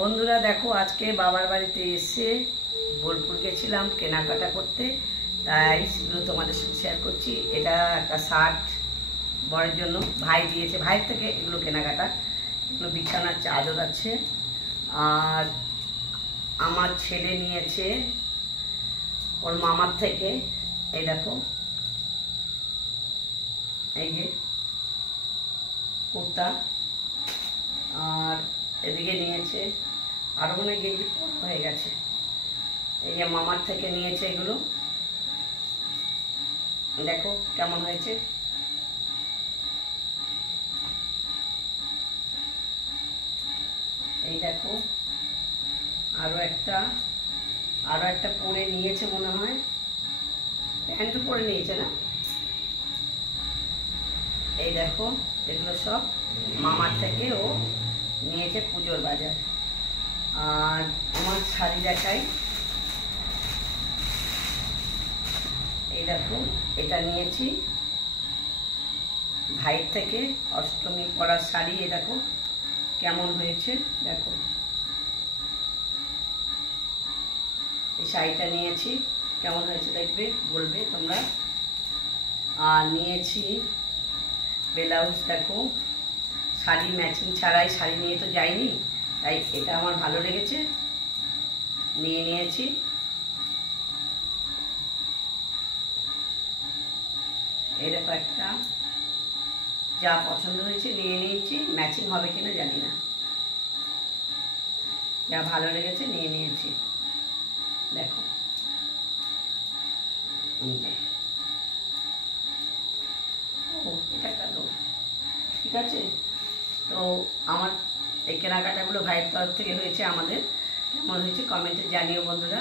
বন্ধুরা দেখো, আজকে বাবার বাড়িতে এসে বোলপুর গেছিলাম কেনাকাটা করতে, তাই সেগুলো তোমাদের সাথে শেয়ার করছি। এটা একটা শার্ট বরের জন্য, ভাই দিয়েছে, ভাইয়ের থেকে এগুলো কেনাকাটা। এগুলো বিছানার চাদর আছে। আর আমার ছেলে নিয়েছে ওর মামার থেকে, এই দেখো, এই যে কুর্তা। আর এদিকে নিয়েছে আরো মনে গেঞ্জি হয়ে গেছে, এই যে মামার থেকে নিয়েছে এগুলো। দেখো কেমন হয়েছে। এই দেখো আরো একটা পরে নিয়েছে মনে হয়, প্যান্টও পরে নিয়েছে না। এই দেখো এগুলো সব মামার থেকে ও নিয়েছে পুজোর বাজার। আর আমার শাড়ি দেখাই, এই দেখো এটা নিয়েছি ভাইয়ের থেকে, অষ্টমী পরার শাড়ি। এই দেখো কেমন হয়েছে, দেখো এই শাড়িটা নিয়েছি, কেমন হয়েছে দেখবে, বলবে তোমরা। আর নিয়েছি ব্লাউজ, দেখো শাড়ি ম্যাচিং ছাড়াই, শাড়ি নিয়ে তো যাইনি, তাই এটা আমার ভালো লেগেছে, নিয়ে নিয়েছি। এই দেখো একটা যা পছন্দ হয়েছে নিয়ে নিয়েছি, ম্যাচিং হবে কিনা জানি না, যা ভালো লেগেছে নিয়ে নিয়েছি। দেখো ও এটা কালো, ঠিক আছে। তো আমার এই কেনাকাটাগুলো ভাইয়ের তরফ থেকে হয়েছে। আমাদের কেমন হয়েছে কমেন্টে জানিও বন্ধুরা।